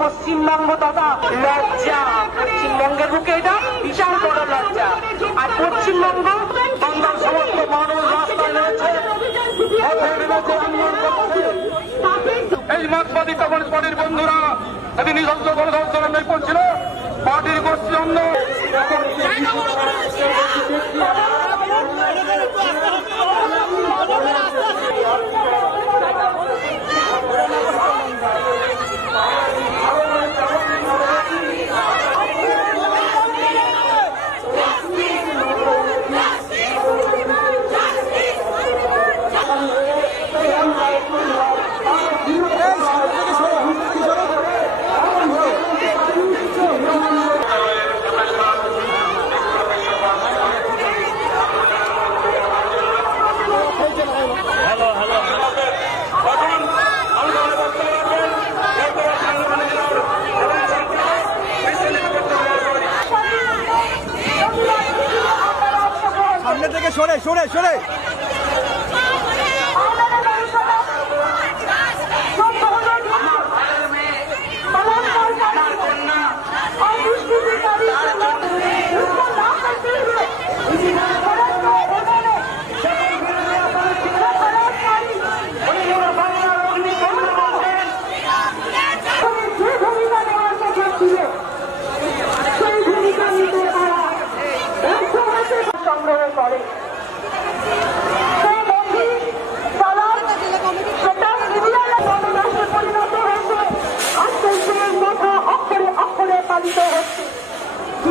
পশ্চিমবঙ্গ তথা লজ্জা, পশ্চিমবঙ্গের বুকে এটা বিশাল বড় লজ্জা। আর পশ্চিমবঙ্গ বাংলার সমস্ত মানুষ রাস্তায় রয়েছে, এই মার্ক্সবাদী কমিউনিস্ট পার্টির বন্ধুরা যদি নিঃশব্দ গণধর্ষণে পৌঁছিল পার্টির গোষ্ঠী অন্য সামনে থেকে সরে সরে সরে সংগ্রহ করে পরিণত হয়েছে, আজকে সেই কথা অক্ষরে অক্ষরে পালিত হচ্ছে।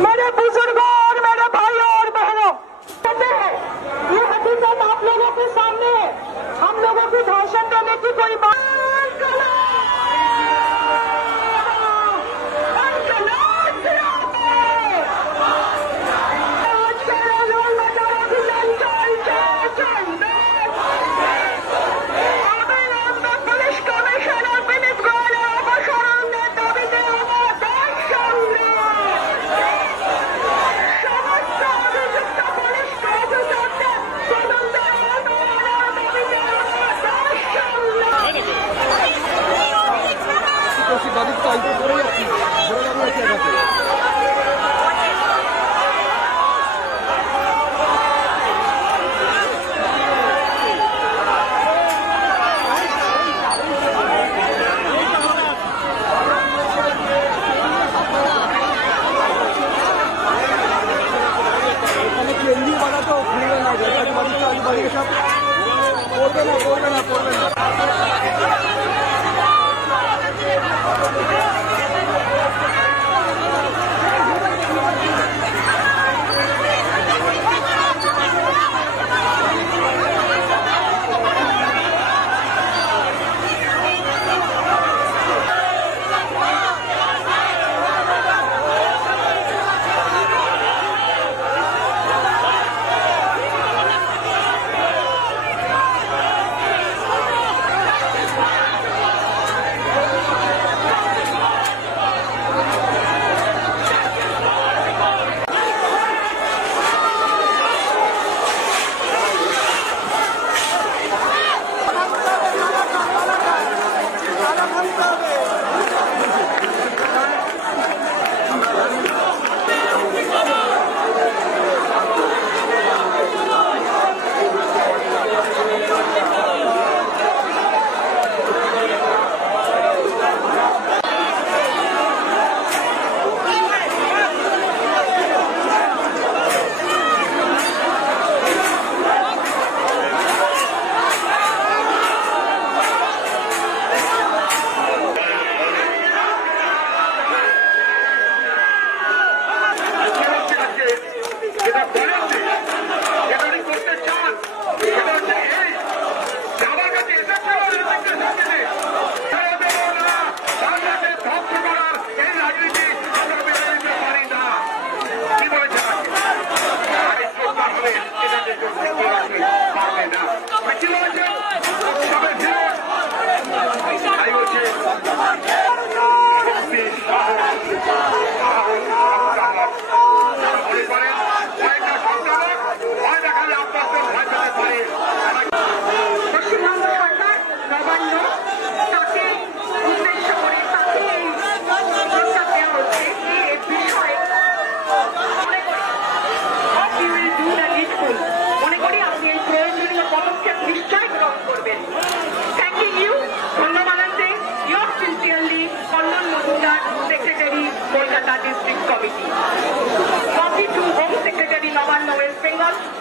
मेरे बुजुर्गों और मेरे भाइयों और बहनों, ये हकीकत आप लोगों के सामने, हम लोगों की भाषण करने की कोई बात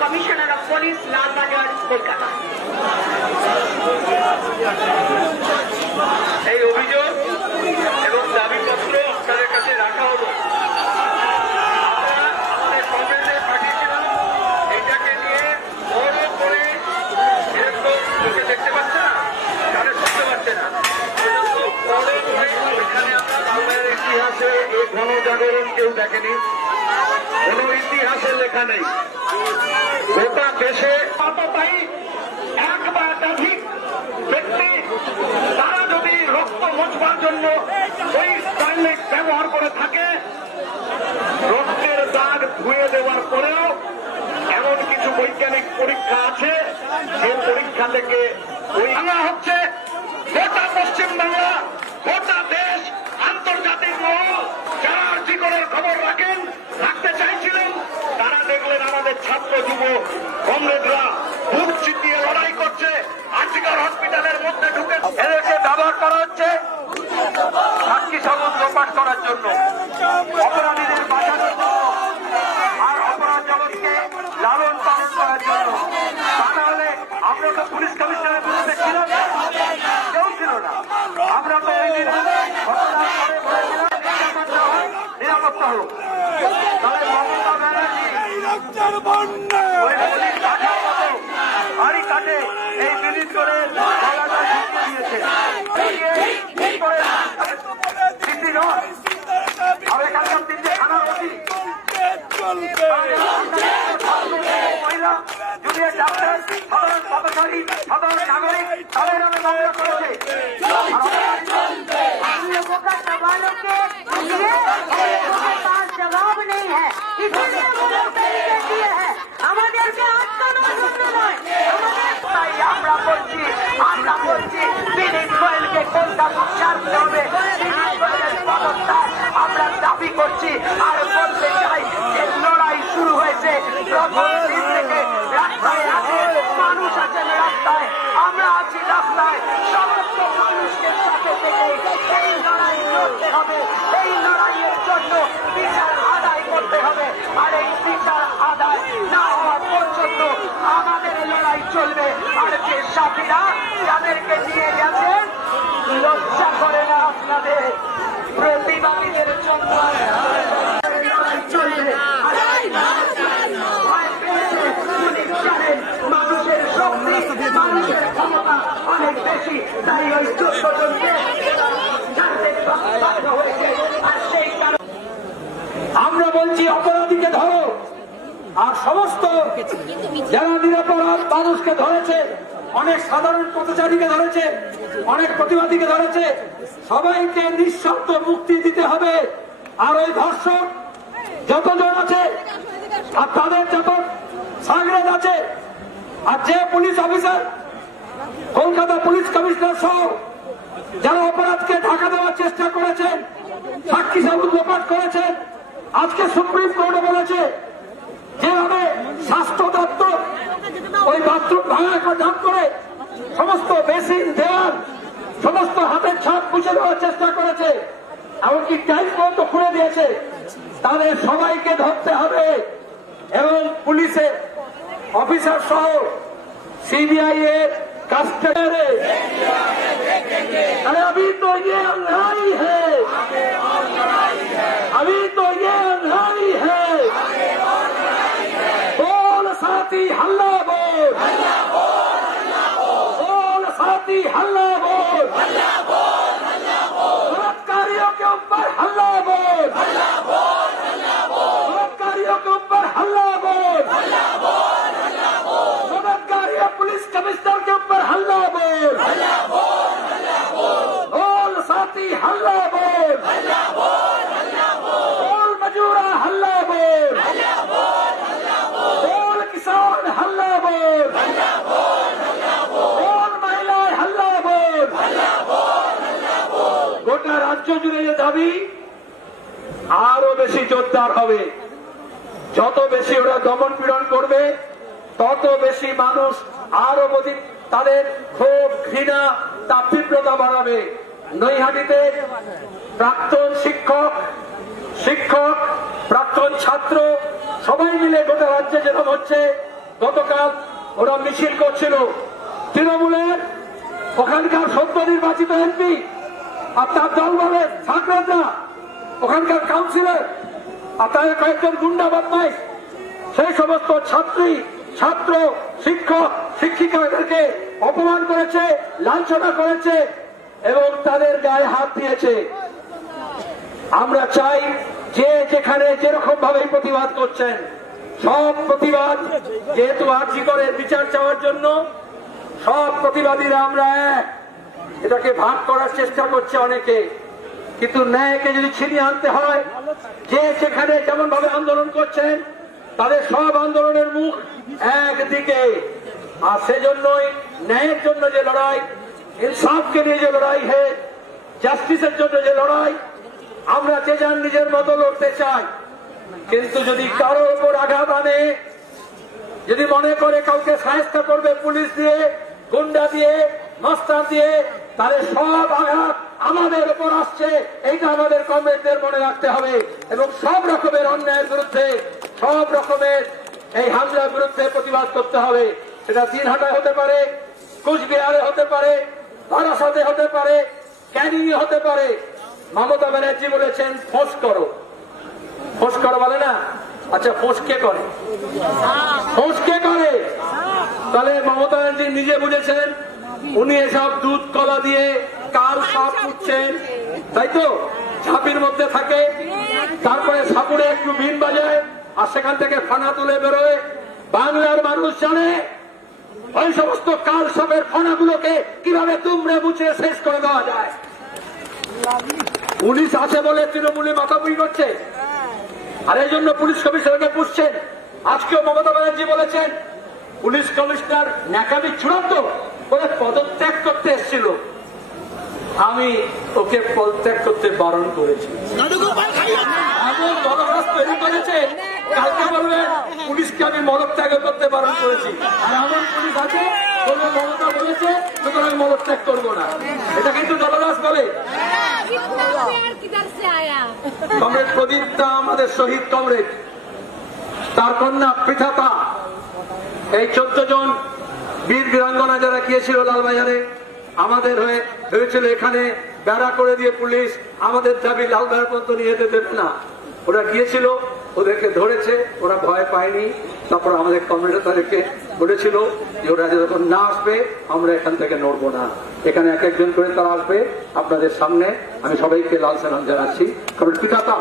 commissioner of police, Lalbazar, Kolkata. এই অভিযোগ এবং দাবিপত্র আপনাদের কাছে রাখা হলো। আমাদের কংগ্রেসে পাঠিয়েছিলাম, এটাকে নিয়ে বড় করে এরকম লোকে দেখতে পাচ্ছে না, তাহলে শুনতে পাচ্ছে না, বড় করে ওইখানে আমরা বাংলার ইতিহাসে এই গণজাগরণ কেউ দেখেনি, কোন ইতিহাসে লেখা নেই। গোটা দেশে কতটাই এক বা একাধিক ব্যক্তি তারা যদি রক্ত মোছবার জন্য ওই টয়লেট ব্যবহার করে থাকে, রক্তের দাগ ধুয়ে দেওয়ার পরেও এমন কিছু বৈজ্ঞানিক পরীক্ষা আছে যে পরীক্ষা থেকে ওই হচ্ছে গোটা পশ্চিমবাংলা, গোটা দেশ, আন্তর্জাতিক মহল যারা জীবনের খবর রাখতে চাইছিলেন, তারা দেখলেন আমাদের ছাত্র যুব কমরেডরা বুক চিতিয়ে লড়াই করছে, আর্জিকর হসপিটালের মধ্যে ঢুকে এদেরকে ব্যবহার করা হচ্ছে সাক্ষী সবুজ লোপাট করার জন্য, অপরাধীদের বাঁচানোর জন্য, আর অপরাধ জগৎকে লালন পালন করার জন্য। তা নাহলে আমরা তো পুলিশ কমিশনারের বিরুদ্ধে ছিলাম না, কেউ ছিল না। আমরা তো ওই দিন ঘটনার পরে বলেছিলাম নিরাপত্তা হোক, তাহলে মমতা ব্যানার্জি ওই পুলিশ কাঠার মতো হাড়ি কাটে এই বিলিত করে গলাটা ঢুকিয়ে দিয়েছে। এখানকার তিনটে থানার অতি মহিলা, জুনিয়র ডাক্তার, সাধারণ কর্মচারী, সাধারণ নাগরিক, তাদের নামে মামলা করেছে। सवालों के पास जवाब नहीं है, इसीलिए वो लोग तरीके दिए हैं আমাদেরকে আটকানোর জন্য নয়। তাই আমরা বলছি বিনীত গোয়েলকে কলকাতা ছাড়তে হবে, বিনীত গোয়েলের পদত্যাগ আমরা দাবি করছি। আর বলতে চাই যে লড়াই শুরু হয়েছে প্রথম দিন থেকে। রাস্তায় আছে মানুষ, আছেন রাস্তায়, আমরা আছি রাস্তায়, সমস্ত মানুষকে সাথে থেকে এই লড়াই লড়তে হবে। এই লড়াইয়ের জন্য বিচার আদায় করতে হবে, আর এই বিচার আদায় না হওয়া পর্যন্ত আমাদের লড়াই চলবে। আর যে সাথীরা যাদেরকে নিয়ে গেছেন, লজ্জা করে না আপনাদের, প্রতিবাদীদের জন্য লড়াই চলবে। মানুষের শক্তি, মানুষের ক্ষমতা অনেক বেশি, তাই ওই 14 জনকে ছাড়তে বাধ্য হয়েছে। আর সেই কারণে আমরা বলছি অপরাধীকে ধরো, আর সমস্ত যারা নিরপরাধ মানুষকে ধরেছে, অনেক সাধারণ পথচারীকে ধরেছে, অনেক প্রতিবাদীকে ধরেছে, সবাইকে নিঃশর্ত মুক্তি দিতে হবে। আর ওই ধর্ষক যতজন আছে আর তাদের যত সাংরেজ আছে, আর যে police officer, Kolkata police commissioner সহ যারা অপরাধকে ঢাকা দেওয়ার চেষ্টা করেছেন, সাক্ষী সবুজ লোপাট করেছেন, আজকে সুপ্রিম কোর্টে বলেছে যেভাবে স্বাস্থ্য দপ্তর ওই বাথরুম ভাঙা করে সমস্ত বেসিন, দেওয়াল, সমস্ত হাতের ছাপ মুছে দেওয়ার চেষ্টা করেছে, এমনকি টাইলস পর্যন্ত খুলে দিয়েছে, তাদের সবাইকে ধরতে হবে। এবং পুলিশের অফিসার সহ सीबीआई कस्टडी अरे अभी तो ये अन्यायी है, अभी तो ये अन्यायी है। बोल साथी हल्ला बोल, बोल साथी हल्ला बोल, बलात्कारियों के ऊपर हल्ला बोल, बलात्कारियों के ऊपर हल्ला बोल, बलात्कारियों पुलिस कमिश्नर के ऊपर हल्ला बोल, बोल साथी हल्ला बोल, बोल मजूरा हल्ला बोल, बोल किसान हल्ला बोल, बोल महिलाएं हल्ला बोल। গোটা রাজ্য জুড়ে যে দাবি আরো বেশি জোরদার হবে। যত বেশি ওরা দমন পীড়ন করবে, তত বেশি মানুষ আরো অধিক তাদের ক্ষোভ, ঘৃণা, তার তীব্রতা বাড়াবে। নৈহাটিতে প্রাক্তন শিক্ষক, প্রাক্তন ছাত্র সবাই মিলে গোটা রাজ্যে যেরকম হচ্ছে, গতকাল ওরা মিছিল করছিল তৃণমূলের ওখানকার সদ্য নির্বাচিত এমপি আর তার দল বলে থাকলেন না ওখানকার কাউন্সিলর আর তাদের কয়েকজন গুন্ডা বদমাইশ সেই সমস্ত ছাত্রী ছাত্র শিক্ষক শিক্ষিকাদেরকে অপমান করেছে লাঞ্ছনা করেছে এবং তাদের গায়ে হাত দিয়েছে। আমরা চাই যে যেখানে যেরকম ভাবে প্রতিবাদ করছেন সব প্রতিবাদ যেহেতু আরজি করে বিচার চাওয়ার জন্য সব প্রতিবাদীরা আমরা এক এটাকে ভাগ করার চেষ্টা করছে অনেকে কিন্তু ন্যায়কে যদি ছিনিয়ে আনতে হয় যে যেখানে যেমন ভাবে আন্দোলন করছেন তাদের সব আন্দোলনের মুখ একদিকে আর সেজন্যই ন্যায়ের জন্য যে লড়াই ইনসাফকে নিয়ে যে লড়াই জাস্টিসের জন্য যে লড়াই আমরা যে যান নিজের মতো লড়তে চাই কিন্তু যদি কারো উপর আঘাত আনে যদি মনে করে কাউকে সাহায্য করবে পুলিশ দিয়ে গুন্ডা দিয়ে মাস্টার দিয়ে তাহলে সব আঘাত আমাদের উপর আসছে এইটা আমাদের কমরেডদের মনে রাখতে হবে এবং সব রকমের অন্যায়ের বিরুদ্ধে সব রকমের এই হামলার বিরুদ্ধে প্রতিবাদ করতে হবে সেটা দিনহাটায় হতে পারে কুচবিহারে হতে পারে বারাসাতে হতে পারে ক্যানিং হতে পারে। মমতা ব্যানার্জি বলেছেন ফোঁস করো বলে না আচ্ছা ফোঁস কে করে তাহলে মমতা ব্যানার্জি নিজে বুঝেছেন উনি এসব দুধ কলা দিয়ে কাল সাপ উঠছেন তাই তো ঝাঁপির মধ্যে থাকে তারপরে সাপুরে একটু বিন বাজায় আর সেখান থেকে ফানা তুলে বেরোয়। বাংলার মানুষ জানে ওই সমস্ত কাল সাপের ফানাগুলোকে কিভাবে তুমড়ে মুচড়ে শেষ করে দেওয়া যায়। পুলিশ আছে বলে তৃণমূলে মাথাপুরি করছে আর এই জন্য পুলিশ কমিশনারকে পুষছেন। আজকেও মমতা ব্যানার্জি বলেছেন পুলিশ কমিশনার ন্যাকামি চূড়ান্ত বলে পদত্যাগ করতে এসেছিল আমি ওকে পদত্যাগ করতে বারণ করেছি। এমন দলরাজ তৈরি করেছে কালকে বলবেন পুলিশকে আমি মলত্যাগ করতে বারণ করেছি আর এমন পুলিশ আছে বলবে মমতা বলেছে সুতরাং মলত্যাগ করবো না এটা কিন্তু দলরাজ বলে। কমরেড প্রদীপ দা আমাদের শহীদ কমরেড তার কন্যা পৃথাতা এই 14 জন বীর বীরাঙ্গনা যারা গিয়েছিল লালবাজারে আমাদের হয়ে ভেবেছিল এখানে বেড়া করে দিয়ে পুলিশ আমাদের দাবি লালবাজার পর্যন্ত নিয়ে যেতে দেবে না ওরা গিয়েছিল ওদেরকে ধরেছে ওরা ভয় পায়নি তারপর আমাদের কমরেড তাদেরকে বলেছিল যে ওরা যখন না আসবে আমরা এখান থেকে নড়বো না এখানে এক একজন করে তারা আসবে আপনাদের সামনে আমি সবাইকে লাল সালাম জানাচ্ছি কারণ পিতাতা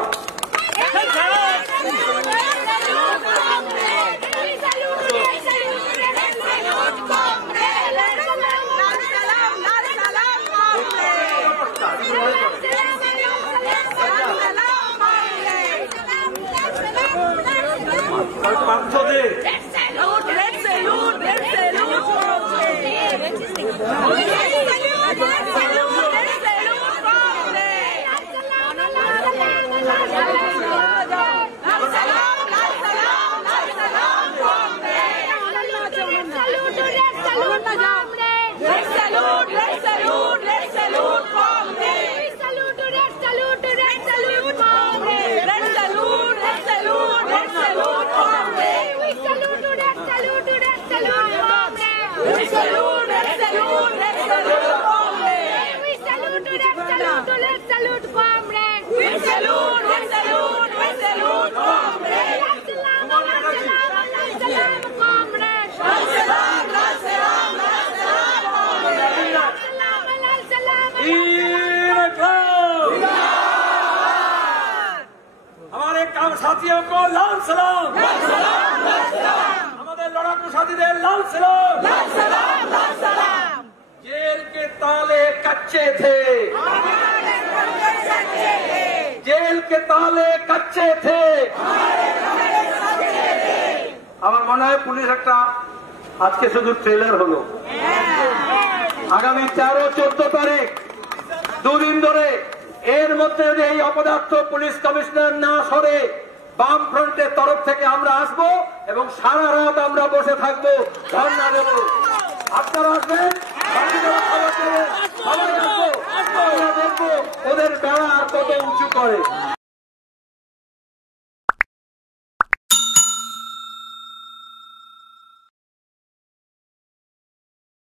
हमारे काम साथियों को लाल सलाम हमारे लड़ाकू साथीদের लाल सलाम जेल के ताले कच्चे थे जेल के ताले कच्चे थे আমার মনে হয় পুলিশ একটা আজকে শুধু ট্রেলার হলো আগামী 13-14 তারিখ দুদিন ধরে এর মধ্যে যদি এই অপদার্থ পুলিশ কমিশনার না সরে বাম ফ্রন্টের তরফ থেকে আমরা আসবো এবং সারা রাত আমরা বসে থাকবো ধর্ণা দেব আপনারা আসবেন সবাই আসবো দেখবো ওদের বেড়া আর কত উঁচু করে